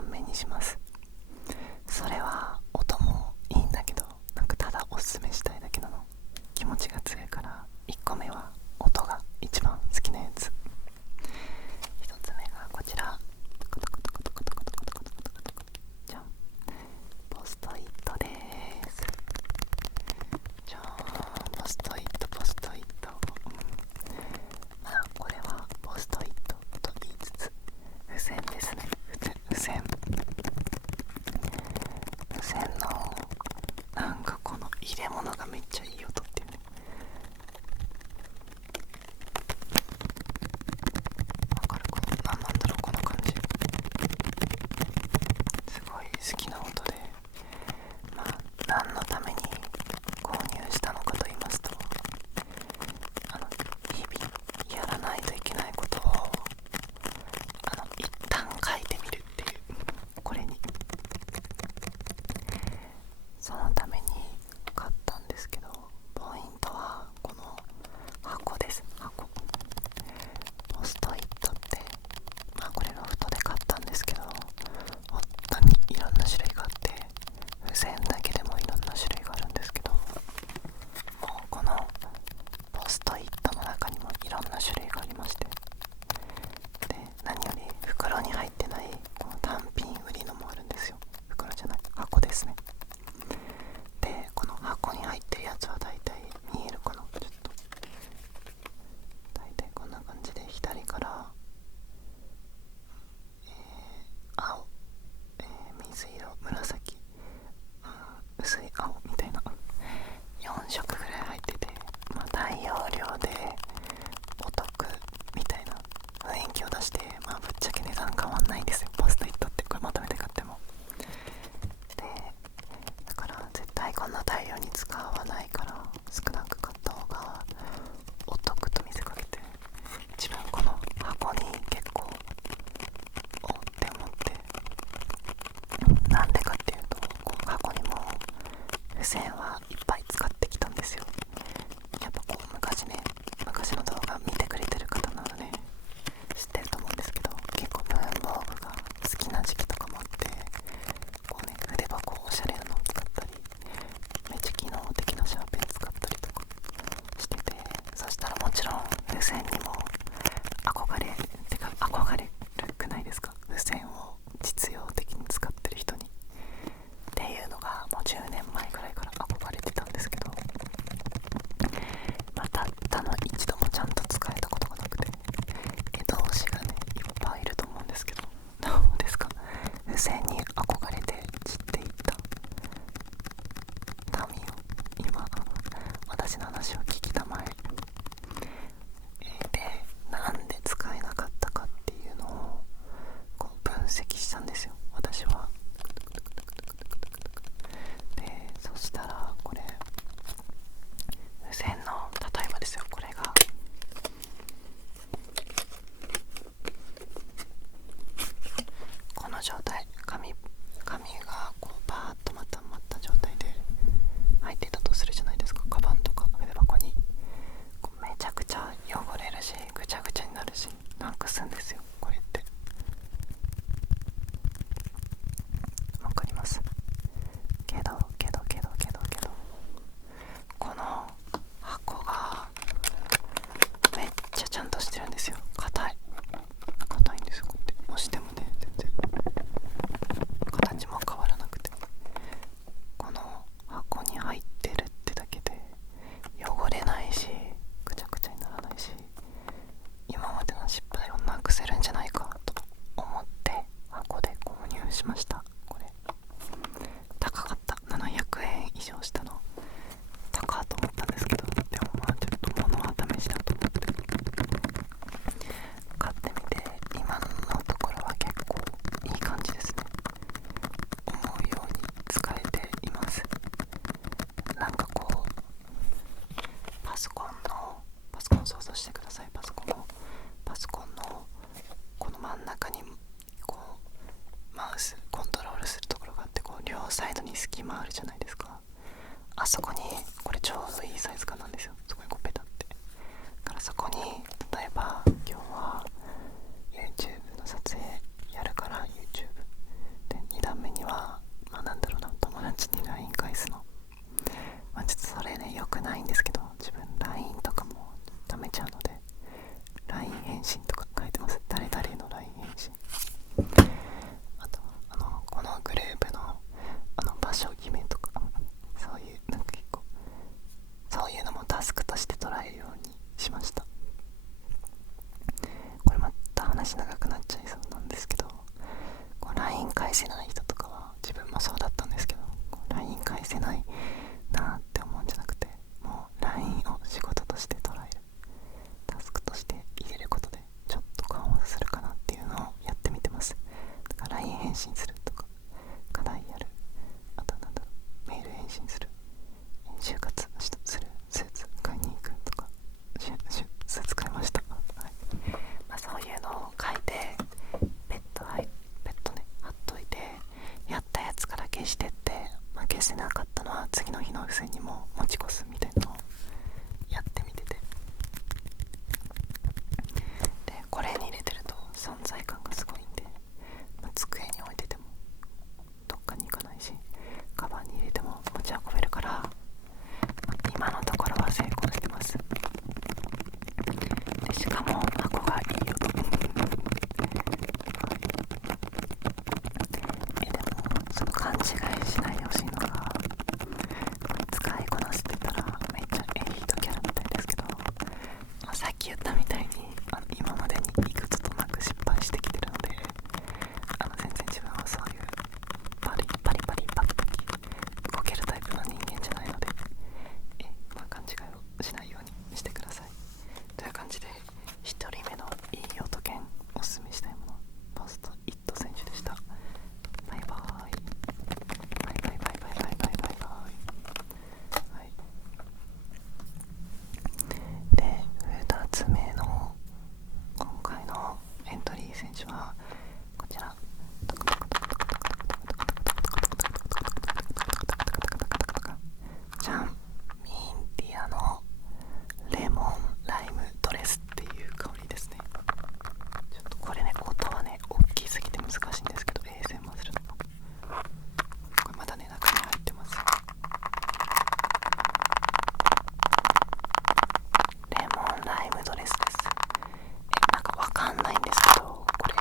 番目にします。それは音もいいんだけど、なんかただおすすめしたいだけなの。気持ちが強いから1個目は音が一番好きなやつ。1つ目がこちら、じゃん、ポストイットです。じゃーん、ポストイット、まあこれはポストイットと言いつつ付箋ですね。付箋のなんかこの入れ物がめっちゃいい音っていうね。わかるかな、なんだろうこの感じ。すごい好きな音で、まあ何のために購入したのかと言いますと、日々やらないといけないことを一旦書いてみるっていう、これにそのために買ったんですけど、ポイントはこの箱です。箱、ポストイットって、まあこれロフトで買ったんですけど、本当にいろんな種類があって、付箋だけでもいろんな種類があるんですけど、もうこのポストイットの中にもいろんな種類がありまして、で何より袋に入ってないこの単品売りのもあるんですよ。袋じゃない、箱ですね。でこの箱に入ってるやつはだいたい見えるかな、ちょっとだいたいこんな感じで、左から青、水色、紫、薄い青みたいな4色ぐらい入ってて、まあ大容量でお得みたいな雰囲気を出して、まあぶっちゃけ値段変わんないんですよ、ポストイットって。これまとめて買っても。でだから絶対こんな大量に使わないから少なく買った方がお得と見せかけて、自分この箱に結構おって思って、なんでかっていうと、こう箱にも付箋はいっぱい使ってきたんですよ。やっぱこう昔の動画見てくれてる方ならね知ってると思うんですけど、結構文房具が好きな時期とかもあって、こうね筆箱おしゃれなのを使ったり、めっちゃ機能的なシャーペン使ったりとかしてて、そしたらもちろん付箋にも憧れるくないですか、付箋を実用的に使ってる人にっていうのがもう10年前くらいから憧れてたんですけど、まあたったの一度もちゃんと使えたことがなくて、同士がねいっぱいいると思うんですけど、どうですか、付箋に憧れて散っていった民を今私の話を聞きたまえ。でなんで使えなかったかっていうのをこう分析したんですよ、私は。でそしたらこれ付箋の、例えばですよ、これがこの状態、紙がこうバーッとまとまった状態で入ってたとするじゃないですか、カバンとか筆箱に。こうめちゃくちゃ汚れるしぐちゃぐちゃになるしなくすんですよ、これって。わかります。けどこの箱がめっちゃちゃんとしてるんですよ。硬いんですよ。こうやって押してもね全然形も変わらなくて、この箱に入ってるってだけで汚れないしぐちゃぐちゃにならないし、今までの失敗をなくせるんじゃないかと思って箱で購入しました。これ高かった、700円以上したの。高いと思ったんですけど、でもまあちょっと物は試しだと思って買ってみて、今のところは結構いい感じですね。思うように使えています。なんかこうパソコン想像してください。パソコンのこの真ん中にこうマウスコントロールするところがあって、こう両サイドに隙間あるじゃないですか。あそこにこれちょうどいいサイズ感なんですよ。そこにこうペタって、だからそこに例えば今日は YouTube の撮影やるから YouTube 返せない人とかは、自分もそうだったんですけど、LINE 返せないなって思うんじゃなくて、もう LINE を仕事として捉える、タスクとして入れることでちょっと緩和するかなっていうのをやってみてます。だから LINE 返信するとか、課題やる、あとはなんだろう、メール返信する、就活する、スーツ買いに行くとか、スーツ買いました、はいそういうのを書いてペットね貼っといて、やったやつから消してって、消せなかったのは次の日の付箋にも持ち越すみたいなのをやってみてて、でこれに入れてると存在感がすごいんで、机に置いててもどっかに行かないし、カバンに入れても持ち運べるから、今のところは成功してます。でしかも箱がいい音でもその勘違いしないでほしいのが、使いこなしてたらめっちゃエリートキャラみたいですけど、さっき言ったみたいに今までに幾つとなく失敗してきてるので、全然自分はそういうパリパリパリパキパキ動けるタイプの人間じゃないので、勘違いをしないようにしてください。という感じで、1人目のいい音犬おすすめしたいもの、ポストイット選手でした。バイバーイバイバイバイバイバイバイバイバイ、はい、で2つ目の今回のエントリー選手はこちら、じゃん、ミンティアのレモンライムドレスっていう香りですね。ちょっとこれね、音はね大きすぎて難しいんですけど、ASMRするのこれまだね中に入ってます。レモンライムドレスです。なんかわかんないんですけど、これ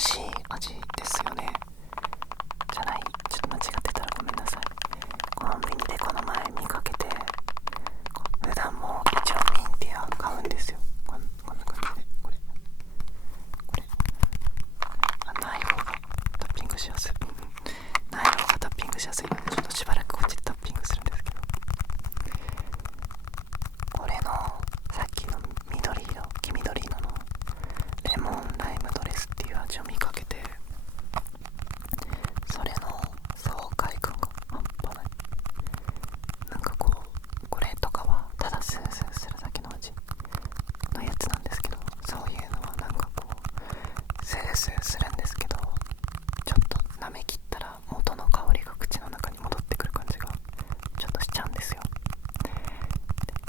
新しい味ですよね。じゃない、ちょっと間違ってたらごめんなさい。コンビニでこの前見かけて、普段も一応ミンティア買うんですよ。こんな感じで、これない方がタッピングしやすいない方がタッピングしやすいので、ちょっとしばらくこっちでタッピングするんですけど、これのさっきの黄緑色のレモンライムドレスっていう味を見かけて、それの爽快感が半端ない。なんかこれとかはただスースーするだけの味のやつなんですけど、そういうのはなんかスースーするんですけど、ちょっと舐め切ったら元の香りが口の中に戻ってくる感じがちょっとしちゃうんですよ。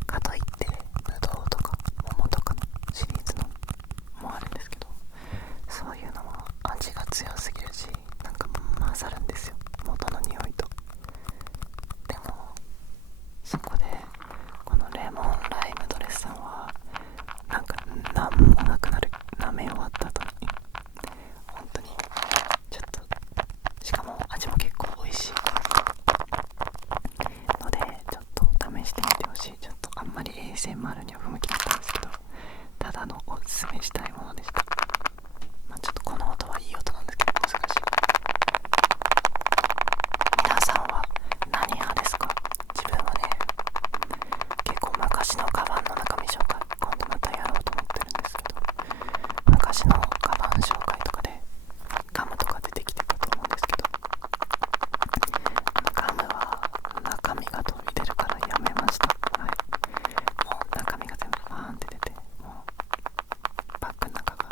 かといってブドウとか桃とかのシリーズのもあるんですけど、そういうのも味が強すぎるし、なんか混ざるんですよ、元の匂いと。でもそこでこのレモンライムドレスさんはなんかなんもなくなる。舐め終わった後に本当にちょっと、しかも味も結構美味しいので、ちょっと試してみてほしい。ちょっとあんまり ASMR には不向きだったんですけど、ただのおすすめしたいものでした。ちょっとこの音はいい音なんですけど難しい。皆さんは何派ですか？自分はね、結構昔のカバンの中身紹介今度またやろうと思ってるんですけど、昔のカバン紹介とかでガムとか出てきてたと思うんですけど、ガムは中身が飛び出るからやめました。はい、もう中身が全部バーンって出て、もうバッグの中が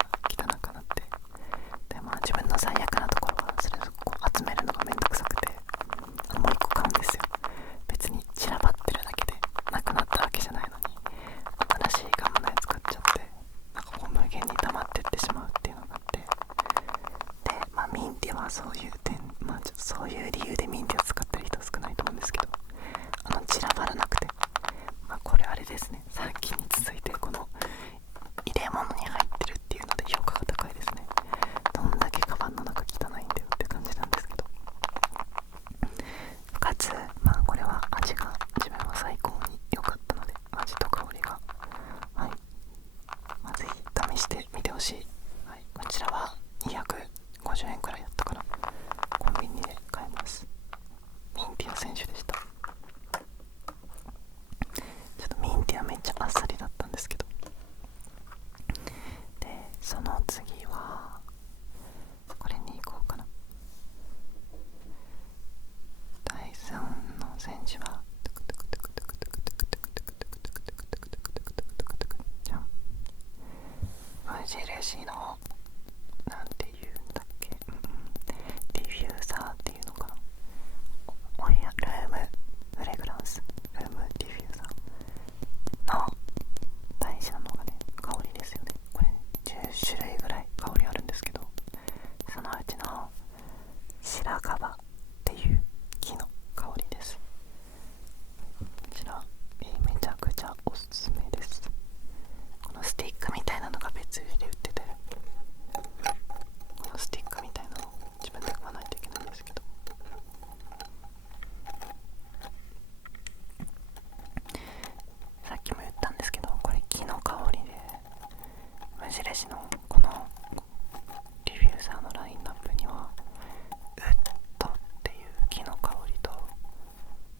トっていう木の香りと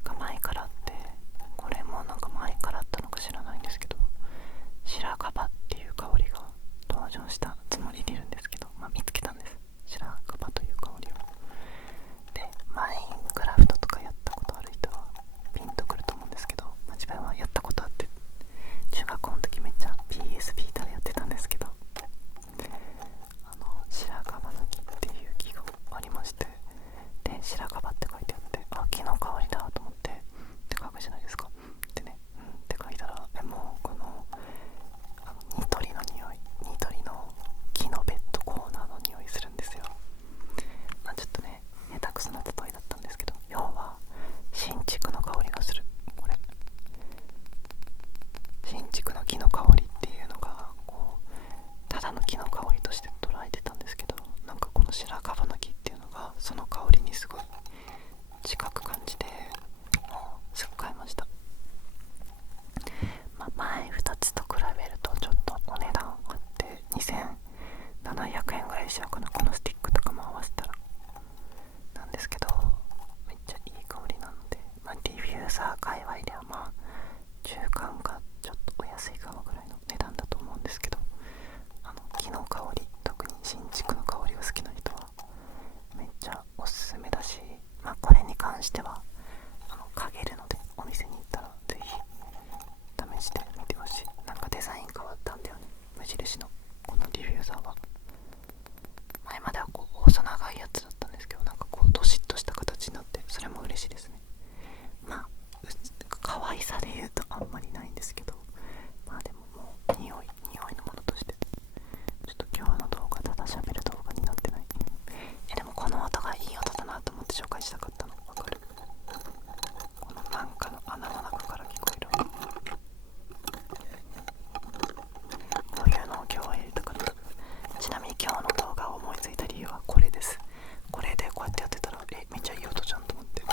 が前からあって、これもなんか前からあったのか知らないんですけど、白樺っていう香りが登場したつもりでいるんですけど、見つけたんです、白樺という香りを。で、マインクラフトとかやったことある人はピンとくると思うんですけど、自分はやったことあって、中学校の時めっちゃ PS ビータでやってたんですけど、白樺の木っていう木がありまして、で白樺って書いてあって、木の香りだと思ってって書くじゃないですか。でね、って書いたら、もうこのニトリの匂い、ニトリの木のベッドコーナーの匂いするんですよ。ちょっとね下手くそな例えだったんですけど、要は新築の香りがする。これ新築の木の香りっていうのがこうただの木の香りとして捉えてたんですけど、なんかこの白樺の木っていうのがその香りにすごい近く感じて、もうすぐ買いました。前2つと比べるとちょっとお値段あって2700円ぐらいしちゃうかな、このスティックとかも合わせたらなんですけど、めっちゃいい香りなので、ディフューザー界隈では中間かちょっとお安いかもぐらいの値段だと思うんですけど、木の香り、特に新築の香りが好きな人はめっちゃおすすめだし、これに関しては嗅げるので、お店に行ったらぜひ試してみてほしい。なんかデザイン変わったんだよね、無印のこのディフューザーは。前まではこう細長いやつだったんですけど、なんかこうドシッとした形になって、それも嬉しいですね。可愛さで言うとあんまりないんですけど、でももう匂いのものとして、ちょっと今日の動画ただ喋る動画になってない。でもこの音がいい音だなと思って紹介したかったの。わかる？このなんかの穴の中から聞こえる。こういうのを今日は入れたかった。ちなみに今日の動画を思いついた理由はこれです。これでこうやってやってたらめっちゃいい音じゃんと思って。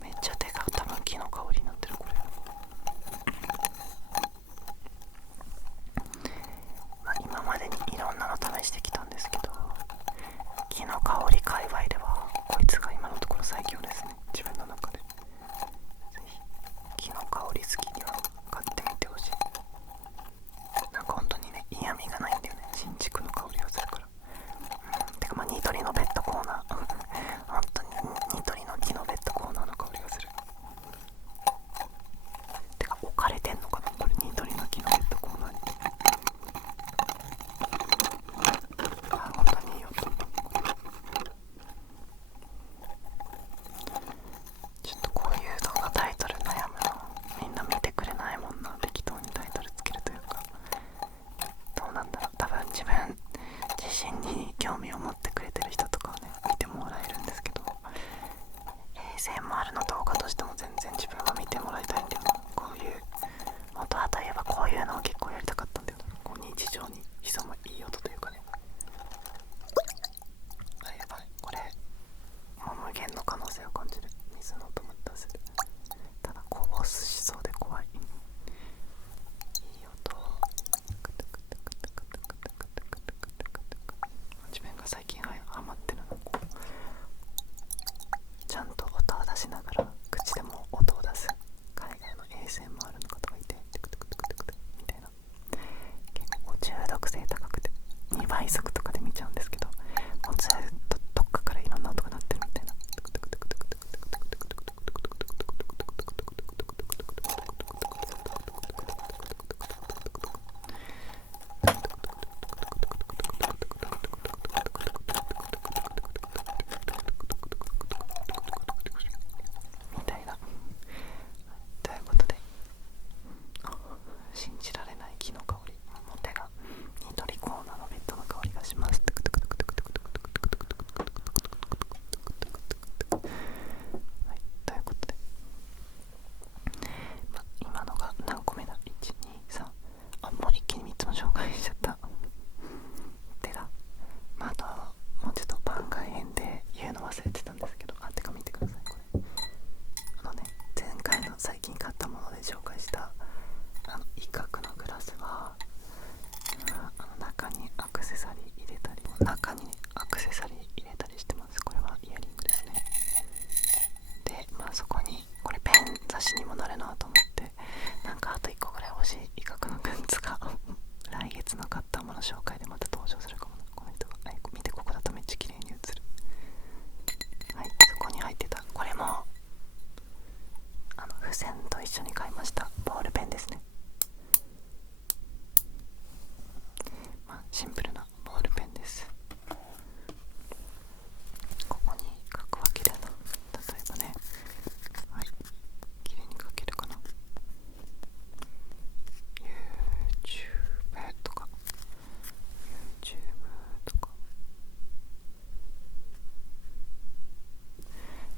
めっちゃでかく多分木の香りになってるこれ。今までにいろんなの試してきたんですけど、木の香り界隈ではこいつが今のところ最強ですね、自分の中で。ぜひ木の香り好きには買ってみてほしい。なんか本当にね、嫌味がないんだよね、新築の香りがするから。てかニトリのベッドコーナー本当にニトリの木のベッドコーナーの香りがする。てか置かれてんのかな、これニトリの木のベッドコーナーに。本当にいいよ。ちょっとこういう動画タイトル悩むの、みんな見てくれないもんな。適当にタイトルつけるというか、どうなんだろう、多分自分自身に興味を持ってくれてる人とかはね見てもらえるんですけど、ASMR の動画としても全然自分は見てもらいたいんだよな。こういう元はといえばこういうのを結構やりたかったんだよな。こう日常に潜むいい音というかね。やばい、これもう無限の可能性を感じる。水の音も出せる。ただこぼすしそうで怖い。いい音。自分が最近ハマってるの、こうちゃんと音を出しながら口でも音を出す海外の ASMR の方がいて、トゥクトゥクトゥクトゥクトゥクみたいな、結構中毒性高くて2倍速とかで見ちゃうんですけど、もうずっとどっかからいろんな音が鳴ってるみたいな。みたいな。ということで、信じられない木の香り、モテがニトリコーナーのベッドの香りがします。の紹介でまた登場するかもな、この人が。見て、ここだとめっちゃ綺麗に映る。はい、そこに入ってた、これも付箋と一緒に買いましたボールペンですね。まあシンプルなボールペンです。ここに書くわけだな。例えばね、はい、綺麗に書けるかな。 YouTube とか YouTube とか、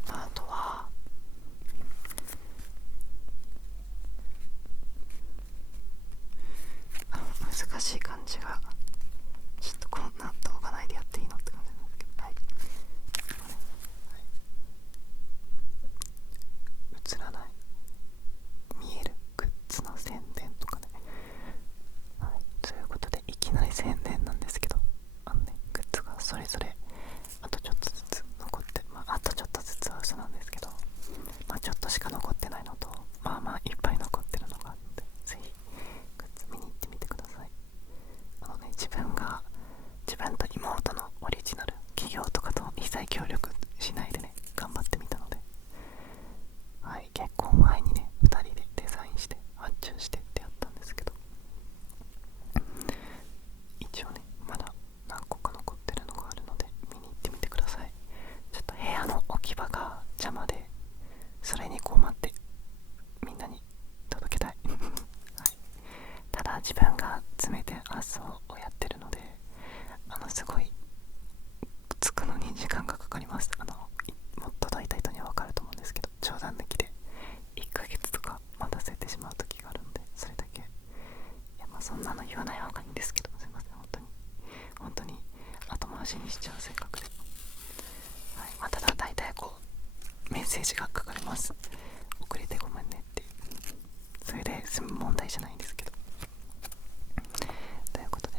あとは難しい漢字がちょっとこんな動画内でやっていいのって感じなんですけど、はい、映らない見えるグッズの宣伝とかね、はい、ということでいきなり宣伝なんですけど、グッズがそれぞれあとちょっとずつ残って、あとちょっとずつは嘘なんですけど、ちょっとしか残ってないのと、いっぱい残ってるのがあるので、ぜひグッズ見に行ってみてください。自分と妹のオリジナル、企業とかと一切協力しないでね頑張ってみたので、はい、結婚前にね2人でデザインして発注してってやったんですけど、一応ねまだ何個か残ってるのがあるので見に行ってみてください。ちょっと部屋の置き場が邪魔で、それに困ってみんなに届けたい、はい、ただ自分が詰めて発送をやってるのですごいつくのに時間がかかります。もっと届いた人には分かると思うんですけど、冗談抜きで1ヶ月とか待たせてしまう時があるので、それだけそんなの言わない方がいいんですけど、すいません、本当に後回しにしちゃう性格で、はい、ただ大体メッセージが書かれます。遅れてごめんねって、それで済む問題じゃないんですけど、ということで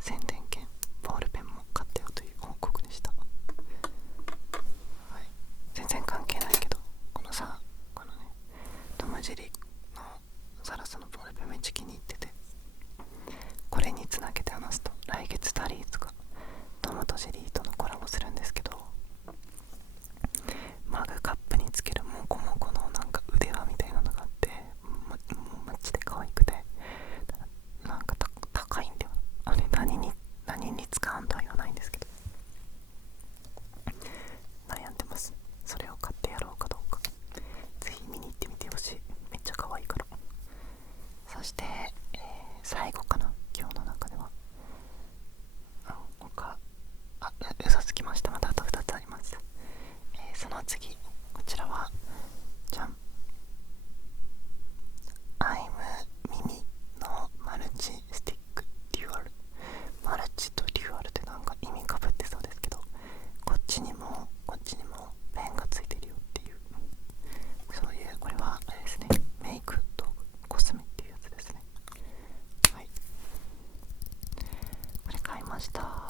宣伝券ボールペンも買ったよという報告でした。はい、全然関係ないけど、このねトムジェリーのサラサのボールペンめっちゃ気に入ってて、これにつなげて話すと、来月タリーズがトムとジェリーとのコラボするんですけど、マグカップにつけるモコモコのなんか腕輪みたいなのがあって、マジで可愛くて、なんか高いんだよ。あれ何に使うんとは言わないんですけど、悩んでます。それを買ってやろうかどうか。ぜひ見に行ってみてほしい。めっちゃ可愛いから。そして、最後かな、今日の中では嘘つきました。またあと2つあります。その次、こちらはじゃん、アイムミニのマルチスティックデュアル。マルチとデュアルってなんか意味かぶってそうですけど、こっちにもペンがついてるよっていう、そういう、これはあれですね、メイク道具、コスメっていうやつですね。はい、これ買いました。